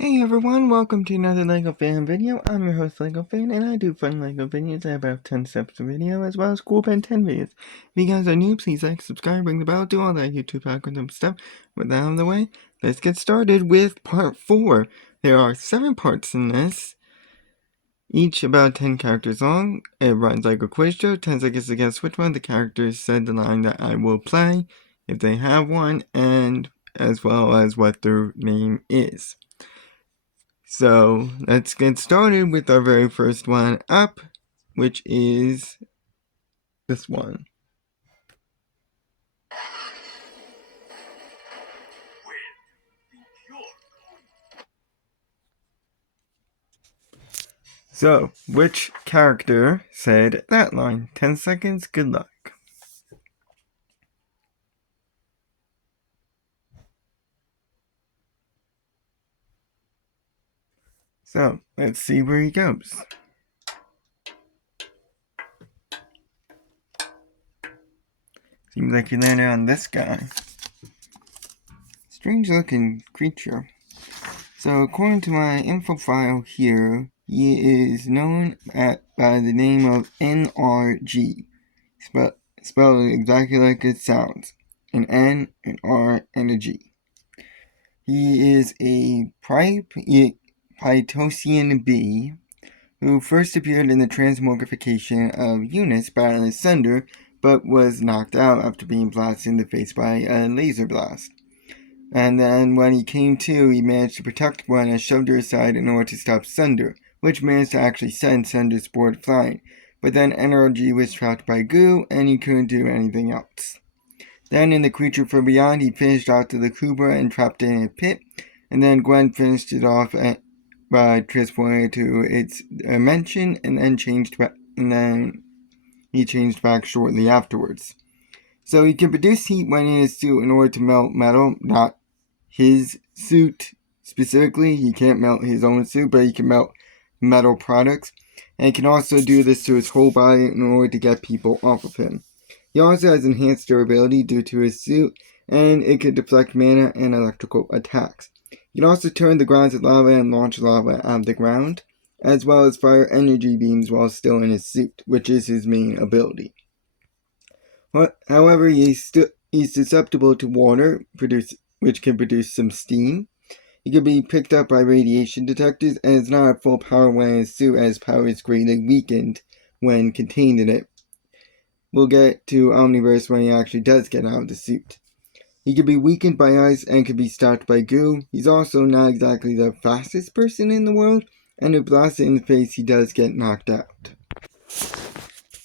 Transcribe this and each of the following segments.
Hey everyone, welcome to another LEGO fan video. I'm your host LEGO fan, and I do fun LEGO videos. I have about 10 steps of video, as well as cool Ben 10 videos. If you guys are new, please like, subscribe, ring the bell, do all that YouTube algorithm stuff. With that out of the way, let's get started with part 4. There are 7 parts in this, each about 10 characters long. It runs like a quiz show, 10 seconds to guess which one of the characters said the line that I will play, if they have one, and as well as what their name is. So let's get started with our very first one up, which is this one. So, which character said that line? 10 seconds, good luck. So, let's see where he goes. Seems like he landed on this guy. Strange looking creature. So, according to my info file here, he is known by the name of NRG. Spelled exactly like it sounds. An N, an R, and a G. He is a Pytosian bee who first appeared in the transmogrification of Eunice battling Thunder, but was knocked out after being blasted in the face by a laser blast. And then when he came to, he managed to protect Gwen and shoved her aside in order to stop Thunder, which managed to actually send Thunder's board flying. But then NRG was trapped by goo, and he couldn't do anything else. Then in the Creature from Beyond, he finished off the Cobra and trapped it in a pit, and then Gwen finished it off by transporting it to its dimension, and then he changed back shortly afterwards. So he can produce heat when in his suit in order to melt metal, not his suit specifically. He can't melt his own suit, but he can melt metal products. And he can also do this to his whole body in order to get people off of him. He also has enhanced durability due to his suit, and it can deflect mana and electrical attacks. He can also turn the ground to lava and launch lava out of the ground, as well as fire energy beams while still in his suit, which is his main ability. However, he's susceptible to water, which can produce some steam. He can be picked up by radiation detectors, and is not at full power when in his suit, as power is greatly weakened when contained in it. We'll get to Omniverse when he actually does get out of the suit. He can be weakened by ice and can be stopped by goo. He's also not exactly the fastest person in the world, and if blasted in the face, he does get knocked out.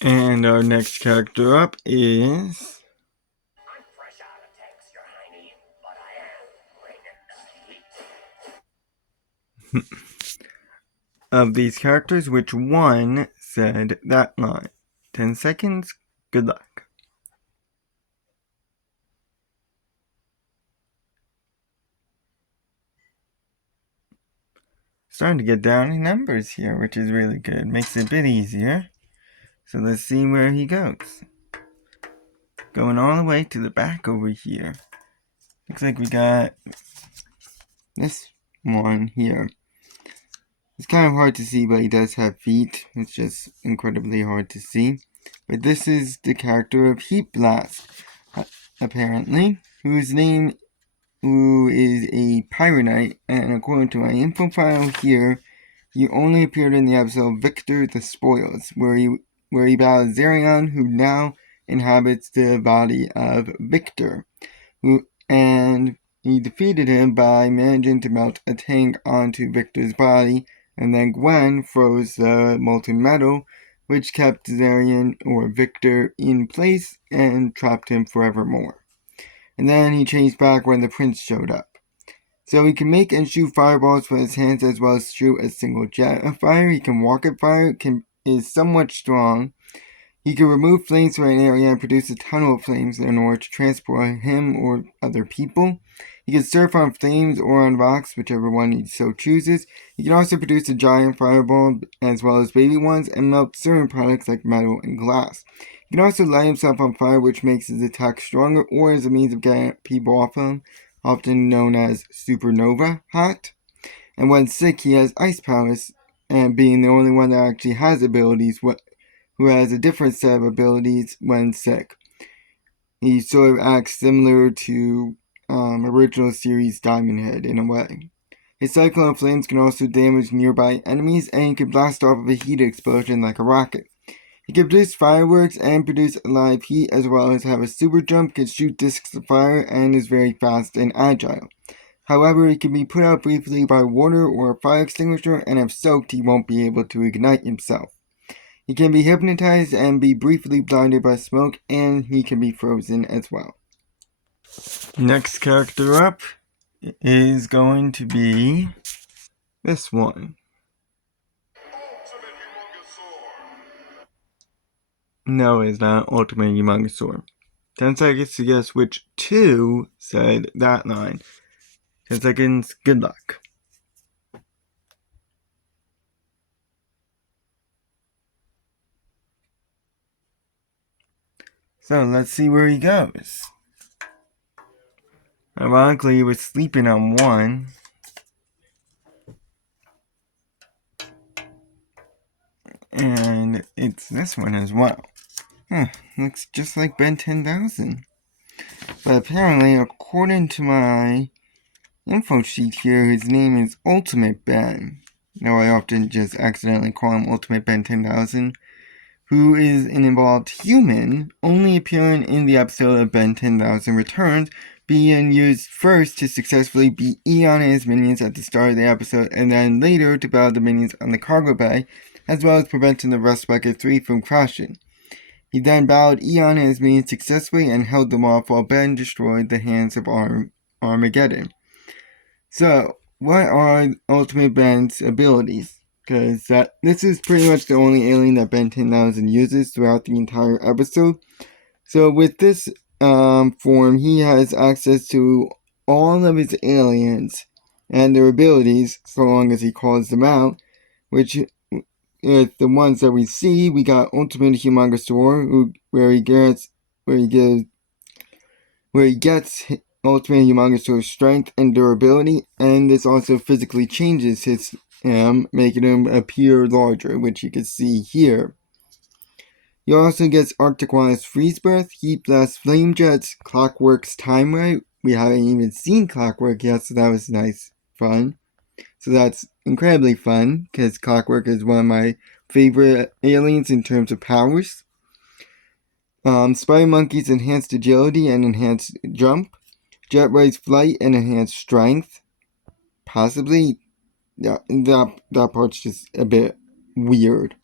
And our next character up is... I'm fresh out of tanks, Your Hiney, but I am bringing the heat. Of these characters, which one said that line? 10 seconds, good luck. Starting to get down in numbers here, which is really good. Makes it a bit easier. So let's see where he goes. Going all the way to the back over here. Looks like we got this one here. It's kind of hard to see, but he does have feet. It's just incredibly hard to see. But this is the character of Heatblast, apparently, who is a Pyronite, and according to my info file here, he only appeared in the episode Victor the Spoils, where he battled Zerion, who now inhabits the body of Victor, and he defeated him by managing to melt a tank onto Victor's body, and then Gwen froze the molten metal, which kept Zerion, or Victor, in place and trapped him forevermore. And then he changed back when the prince showed up. So he can make and shoot fireballs with his hands, as well as shoot a single jet of fire. He can walk at fire, is somewhat strong. He can remove flames from an area and produce a tunnel of flames in order to transport him or other people. He can surf on flames or on rocks, whichever one he so chooses. He can also produce a giant fireball, as well as baby ones, and melt certain products like metal and glass. He can also light himself on fire, which makes his attack stronger, or as a means of getting people off him, often known as supernova hot. And when sick, he has ice powers, and being the only one that actually has abilities, who has a different set of abilities when sick. He sort of acts similar to original series Diamond Head in a way. His cyclone of flames can also damage nearby enemies, and he can blast off of a heat explosion like a rocket. He can produce fireworks and produce live heat, as well as have a super jump, can shoot discs of fire, and is very fast and agile. However, he can be put out briefly by water or a fire extinguisher, and if soaked, he won't be able to ignite himself. He can be hypnotized and be briefly blinded by smoke, and he can be frozen as well. Next character up is going to be this one. No, it's not Ultimate Humungosaur. 10 seconds to guess which two said that line. 10 seconds, good luck. So let's see where he goes. Ironically, he was sleeping on one. And it's this one as well. Looks just like Ben 10,000. But apparently, according to my info sheet here, his name is Ultimate Ben. Now I often just accidentally call him Ultimate Ben 10,000, who is an involved human, only appearing in the episode of Ben 10,000 Returns, being used first to successfully beat Eon and his minions at the start of the episode, and then later to battle the minions on the cargo bay, as well as preventing the Rust Bucket 3 from crashing. He then battled Eon and his minions successfully and held them off while Ben destroyed the hands of Armageddon. So, what are Ultimate Ben's abilities? Because this is pretty much the only alien that Ben 10,000 uses throughout the entire episode. So with this form, he has access to all of his aliens and their abilities, so long as he calls them out, which with the ones that we see, we got Ultimate Humungosaur, where he gets Ultimate Humungosaur's strength and durability, and this also physically changes him, making him appear larger, which you can see here. He also gets Arctic Wild's Freeze Breath, Heatblast Flame Jets, Clockwork's Time Ray. We haven't even seen Clockwork yet, so that was nice, fun. So that's incredibly fun, because Clockwork is one of my favorite aliens in terms of powers. Spider Monkey's Enhanced Agility and Enhanced Jump. Jetray's Flight and Enhanced Strength. Possibly, yeah, that part's just a bit weird.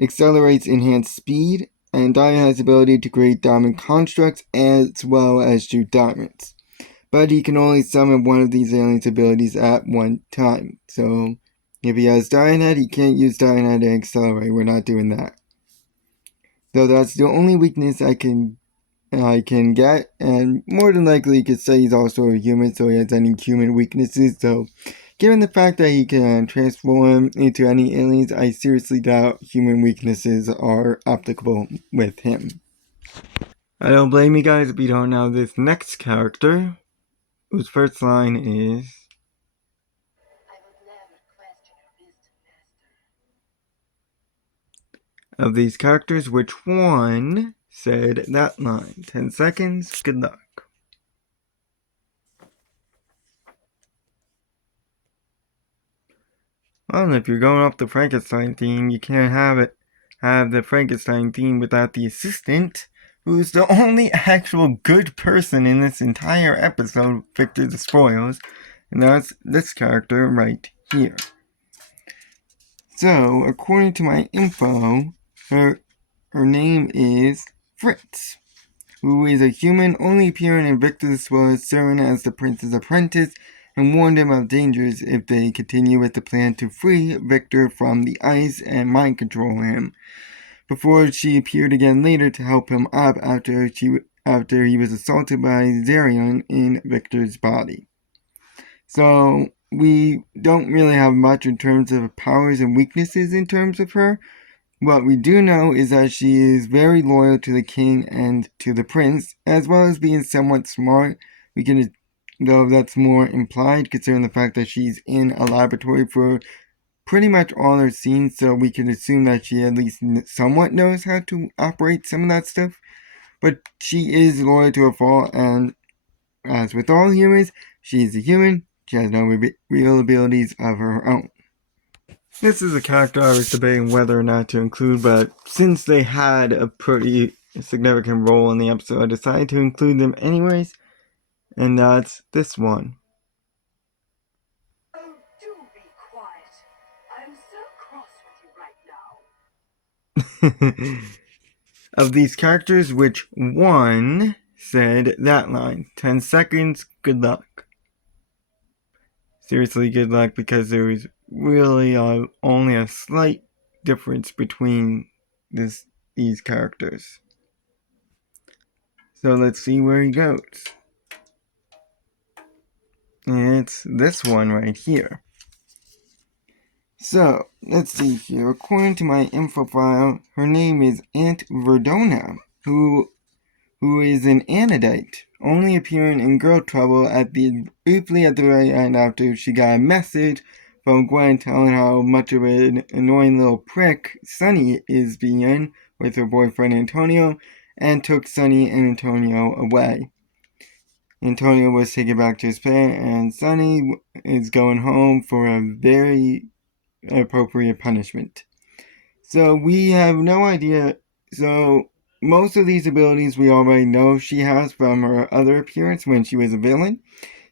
Accelerates Enhanced Speed, and Diamond has the ability to create diamond constructs as well as shoot diamonds. But he can only summon one of these aliens' abilities at one time. So, if he has Diamond Head, he can't use Diamond Head and Accelerate. We're not doing that. So that's the only weakness I can get, and more than likely you could say he's also a human, so he has any human weaknesses. So, given the fact that he can transform into any aliens, I seriously doubt human weaknesses are applicable with him. I don't blame you guys if you don't know this next character, whose first line is, I would never question your wisdom, Master. of these characters, which one said that line? 10 seconds, good luck. Well, if you're going off the Frankenstein theme, you can't have the Frankenstein theme without the assistant, who's the only actual good person in this entire episode, Victor the Spoils, and that's this character right here. So, according to my info, her name is Fritz, who is a human only appearing in Victor the Spoils, serving as the prince's apprentice, and warned him of dangers if they continue with the plan to free Victor from the ice and mind control him, before she appeared again later to help him up after he was assaulted by Zarion in Victor's body. So we don't really have much in terms of powers and weaknesses in terms of her. What we do know is that she is very loyal to the king and to the prince, as well as being somewhat smart. We can though that's more implied considering the fact that she's in a laboratory for pretty much all her scenes, so we can assume that she at least somewhat knows how to operate some of that stuff. But she is loyal to a fault, and as with all humans, she is a human. She has no real abilities of her own. This is a character I was debating whether or not to include, but since they had a pretty significant role in the episode, I decided to include them anyways, and that's this one. Oh, do be quiet. I'm so cross with you right now. Of these characters, which one said that line? 10 seconds, good luck. Seriously, good luck, because there is really only a slight difference between these characters. So let's see where he goes. It's this one right here. So, let's see here. According to my info file, her name is Aunt Verdona, who is an Anodite, only appearing in Girl Trouble briefly at the very end after she got a message from Gwen telling how much of an annoying little prick Sunny is being with her boyfriend Antonio, and took Sunny and Antonio away. Antonio was taken back to his parents, and Sunny is going home for a very appropriate punishment. So we have no idea. So most of these abilities we already know she has from her other appearance when she was a villain.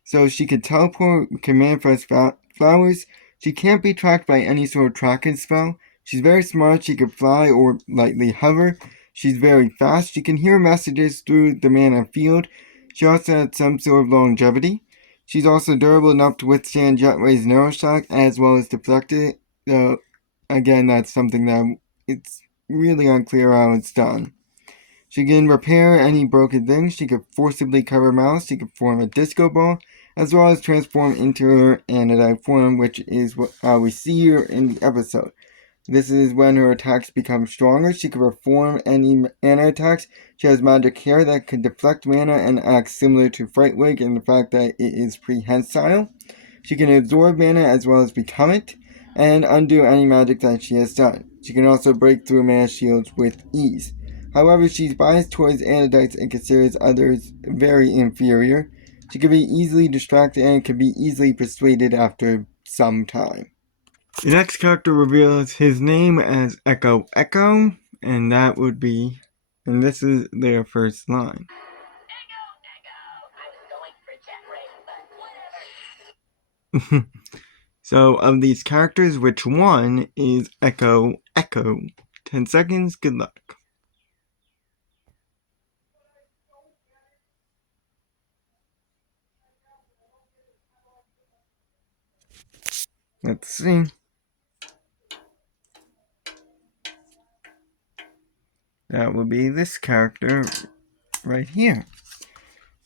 So she could teleport, can manifest flowers. She can't be tracked by any sort of tracking spell. She's very smart. She can fly or lightly hover. She's very fast. She can hear messages through the mana field. She also has some sort of longevity. She's also durable enough to withstand Jetray's Neuroshock as well as deflect it. Again, that's something that it's really unclear how it's done. She can repair any broken things. She can forcibly cover mouths. She can form a disco ball, as well as transform into her Anodite form, which is how we see her in the episode. This is when her attacks become stronger. She can perform any mana attacks. She has magic hair that can deflect mana and act similar to Frightwig in the fact that it is prehensile. She can absorb mana as well as become it, and undo any magic that she has done. She can also break through mana shields with ease. However, she's biased towards Anodites and considers others very inferior. She can be easily distracted and can be easily persuaded after some time. The next character reveals his name as Echo Echo, and that would be, and this is their first line. Echo, I was going for Jetray, but whatever. So, of these characters, which one is Echo Echo? 10 seconds, good luck. Let's see. That would be this character right here.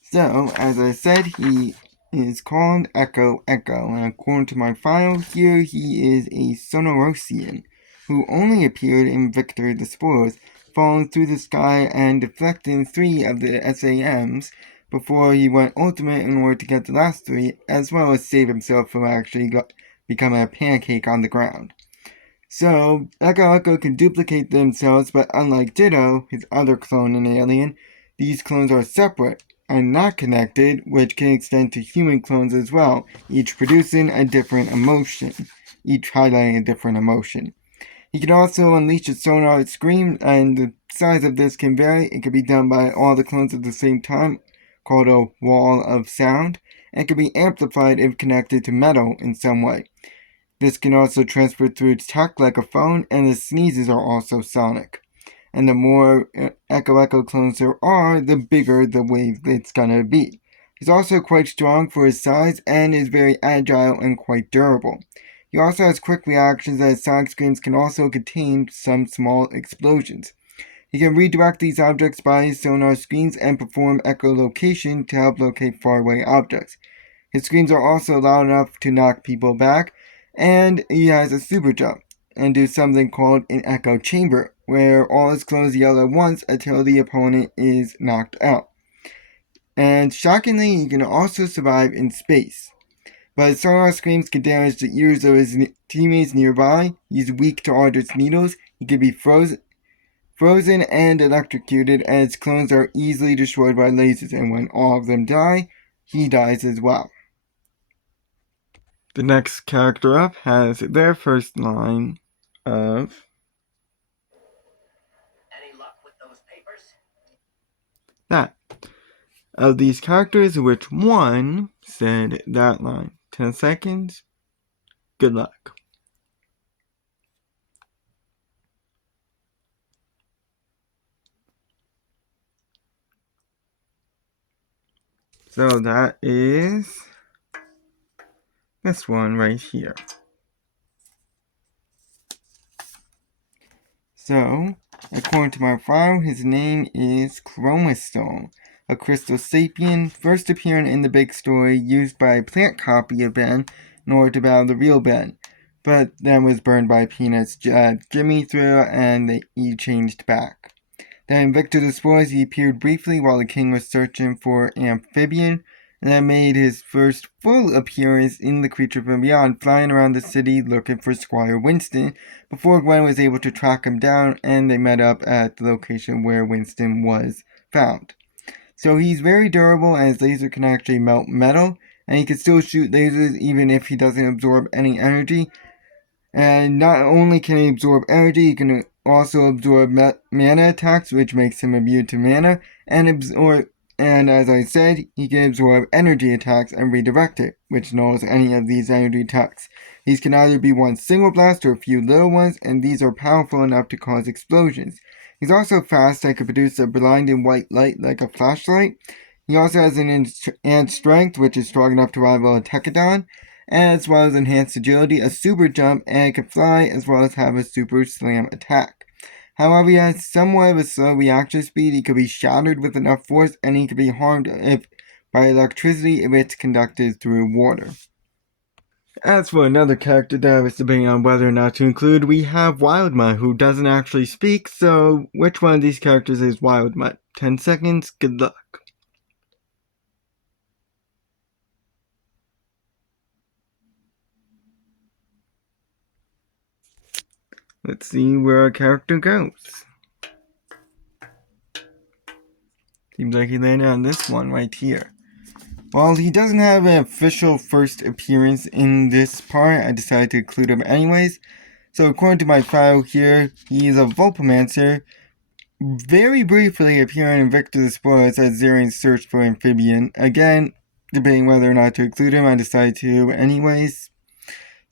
So, as I said, he is called Echo Echo, and according to my file here, he is a Sonorosian, who only appeared in Victor the Spoils, falling through the sky and deflecting 3 of the SAMs before he went ultimate in order to get the last 3, as well as save himself from actually becoming a pancake on the ground. So, Echo Echo can duplicate themselves, but unlike Ditto, his other clone in Alien, these clones are separate and not connected, which can extend to human clones as well, each producing a different emotion, each highlighting a different emotion. He can also unleash a sonar scream, and the size of this can vary. It can be done by all the clones at the same time, called a wall of sound, and can be amplified if connected to metal in some way. This can also transfer through its tech like a phone, and the sneezes are also sonic. And the more Echo Echo clones there are, the bigger the wave it's gonna be. He's also quite strong for his size and is very agile and quite durable. He also has quick reactions, as sonic screams can also contain some small explosions. He can redirect these objects by his sonar screens and perform echolocation to help locate faraway objects. His screams are also loud enough to knock people back, and he has a super jump and do something called an echo chamber, where all his clones yell at once until the opponent is knocked out. And shockingly, he can also survive in space. But his sonar screams can damage the ears of his teammates nearby. He's weak to Aldrich's needles. He can be frozen and electrocuted, and his clones are easily destroyed by lasers. And when all of them die, he dies as well. The next character up has their first line of Any luck with those papers? that. Of these characters, which one said that line? 10 seconds. Good luck. So that is this one right here. So, according to my file, his name is Chormastone, a crystal sapien, first appearing in the big story, used by a plant copy of Ben in order to battle the real Ben, but then was burned by Peanut's Jimmy through, and he changed back. Then in Victor the Spoils, he appeared briefly while the king was searching for Amphibian, and then made his first full appearance in The Creature from Beyond, flying around the city looking for Squire Winston, before Gwen was able to track him down, and they met up at the location where Winston was found. So he's very durable, and his laser can actually melt metal, and he can still shoot lasers even if he doesn't absorb any energy. And not only can he absorb energy, he can also absorb mana attacks, which makes him immune to mana, and as I said, he can absorb energy attacks and redirect it, which nulls any of these energy attacks. These can either be one single blast or a few little ones, and these are powerful enough to cause explosions. He's also fast and can produce a blinding white light like a flashlight. He also has an enhanced strength, which is strong enough to rival a Tekadon, as well as enhanced agility, a super jump, and can fly, as well as have a super slam attack. However, he has somewhat of a slow reaction speed. He could be shattered with enough force, and he could be harmed by electricity if it's conducted through water. As for another character that I was debating on whether or not to include, we have Wildmutt, who doesn't actually speak, so which one of these characters is Wildmutt? 10 seconds, good luck. Let's see where our character goes. Seems like he landed on this one right here. While he doesn't have an official first appearance in this part, I decided to include him anyways. So according to my file here, he is a Vulpamancer, very briefly appearing in Victor the Spoils as Zarian's search for Amphibian. Again, debating whether or not to include him, I decided to anyways.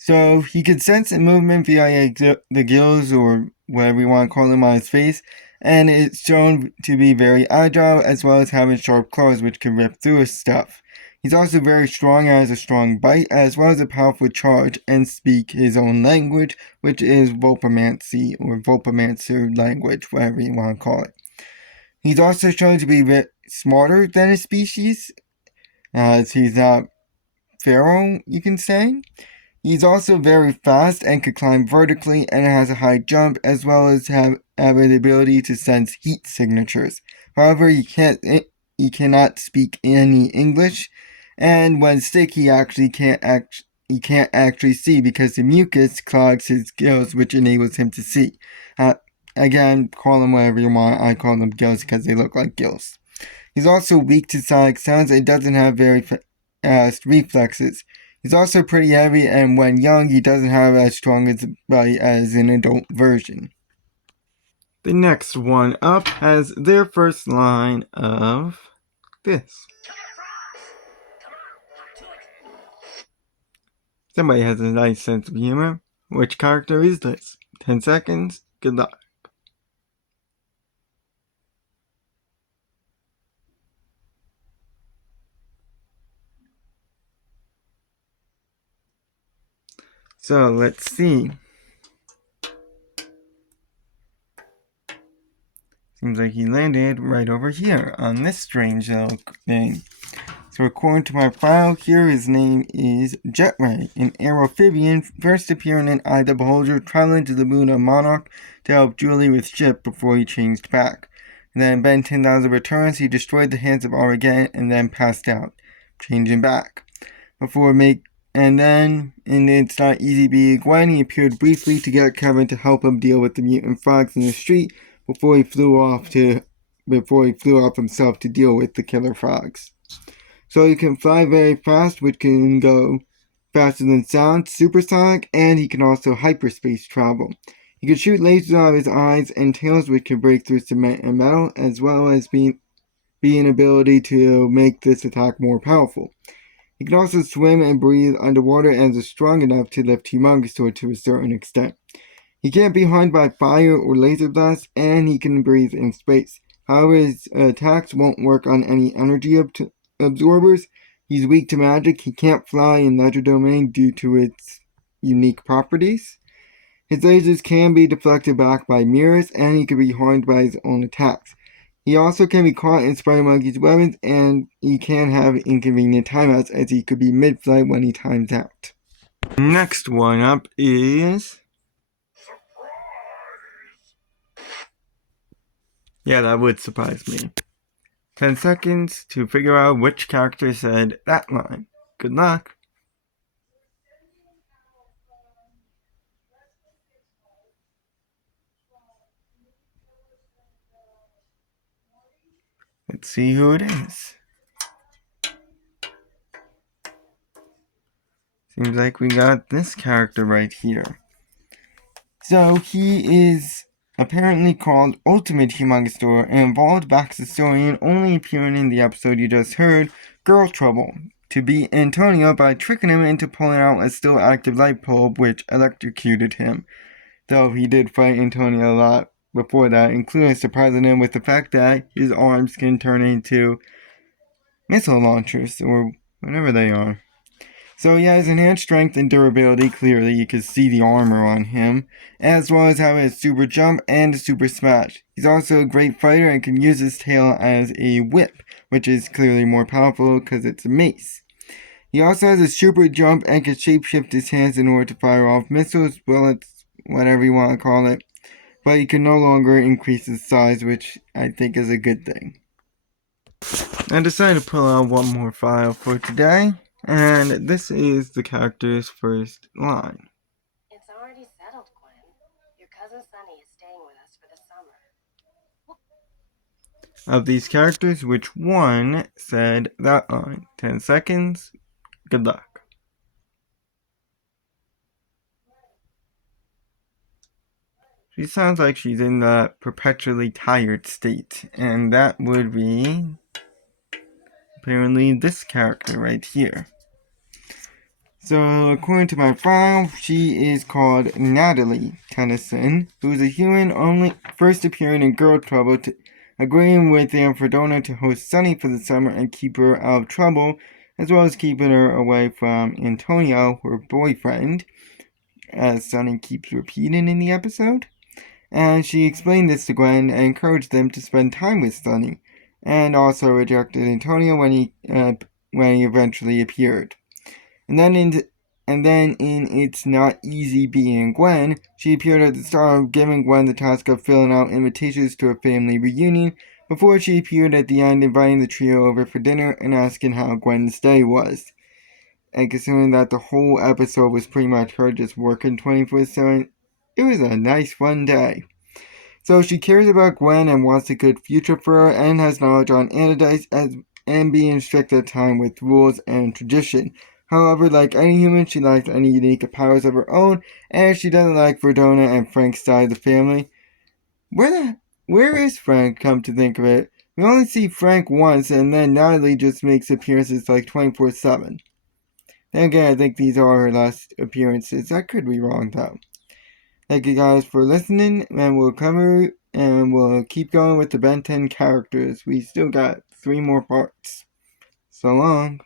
So he can sense and movement via the gills, or whatever you want to call them, on his face, and it's shown to be very agile, as well as having sharp claws which can rip through his stuff. He's also very strong and has a strong bite, as well as a powerful charge, and speak his own language, which is Vulpamancy, or Vulpamancer language, whatever you want to call it. He's also shown to be a bit smarter than his species, as he's not feral, you can say. He's also very fast and can climb vertically, and has a high jump, as well as have the ability to sense heat signatures. However, he cannot speak any English, and when sick, he can't actually see because the mucus clogs his gills, which enables him to see. Again, call them whatever you want. I call them gills because they look like gills. He's also weak to sonic sounds and doesn't have very fast reflexes. He's also pretty heavy, and when young, he doesn't have as strong a bite as an adult version. The next one up has their first line of this. Somebody has a nice sense of humor. Which character is this? 10 seconds, good luck. So let's see. Seems like he landed right over here on this strange little thing. So according to my file here, his name is Jetray, an amphibian first appearing in Eye the Beholder, traveling to the moon of Monarch to help Julie with ship before he changed back. And then Ben 10,000 returns, he destroyed the hands of Armageddon and then passed out, changing back. And It's Not Easy Being Gwen, he appeared briefly to get Kevin to help him deal with the mutant frogs in the street before he flew off himself to deal with the killer frogs. So he can fly very fast, which can go faster than sound, supersonic, and he can also hyperspace travel. He can shoot lasers out of his eyes and tails, which can break through cement and metal, as well as being an ability to make this attack more powerful. He can also swim and breathe underwater and is strong enough to lift Humungosaur to a certain extent. He can't be harmed by fire or laser blasts, and he can breathe in space. However, his attacks won't work on any energy absorbers. He's weak to magic. He can't fly in Ledger Domain due to its unique properties. His lasers can be deflected back by mirrors, and he can be harmed by his own attacks. He also can be caught in Spider Monkey's weapons, and he can have inconvenient timeouts, as he could be mid-flight when he times out. Next one up is... Yeah, that would surprise me. 10 seconds to figure out which character said that line. Good luck. Let's see who it is. Seems like we got this character right here. So he is apparently called Ultimate Humungosaur, an involved backstory only appearing in the episode you just heard, Girl Trouble, to beat Antonio by tricking him into pulling out a still active light bulb which electrocuted him. Though he did fight Antonio a lot before that, including surprising him with the fact that his arms can turn into missile launchers, or whatever they are. So he has enhanced strength and durability, clearly you can see the armor on him, as well as having a super jump and a super smash. He's also a great fighter and can use his tail as a whip, which is clearly more powerful because it's a mace. He also has a super jump and can shapeshift his hands in order to fire off missiles, well, it's whatever you want to call it. But he can no longer increase his size, which I think is a good thing. I decided to pull out one more file for today, and this is the character's first line. It's already settled, Gwen. Your cousin Sunny is staying with us for the summer. Of these characters, which one said that line? 10 seconds. Good luck. She sounds like she's in the perpetually tired state, and that would be apparently this character right here. So, according to my file, she is called Natalie Tennyson, who is a human only first appearing in Girl Trouble, agreeing with Verdona to host Sunny for the summer and keep her out of trouble, as well as keeping her away from Antonio, her boyfriend, as Sunny keeps repeating in the episode. And she explained this to Gwen and encouraged them to spend time with Sunny, and also rejected Antonio when he eventually appeared. And then in It's Not Easy Being Gwen, she appeared at the start, giving Gwen the task of filling out invitations to a family reunion, before she appeared at the end inviting the trio over for dinner and asking how Gwen's day was. And considering that the whole episode was pretty much her just working 24/7, it was a nice fun day. So she cares about Gwen and wants a good future for her, and has knowledge on Anodice and being strict at time with rules and tradition. However, like any human, she lacks any unique powers of her own, and she doesn't like Verdona and Frank's side of the family. Where is Frank, come to think of it? We only see Frank once, and then Natalie just makes appearances like 24/7. Then again, I think these are her last appearances. I could be wrong, though. Thank you guys for listening, and we'll keep going with the Ben 10 characters. We still got 3 more parts. So long.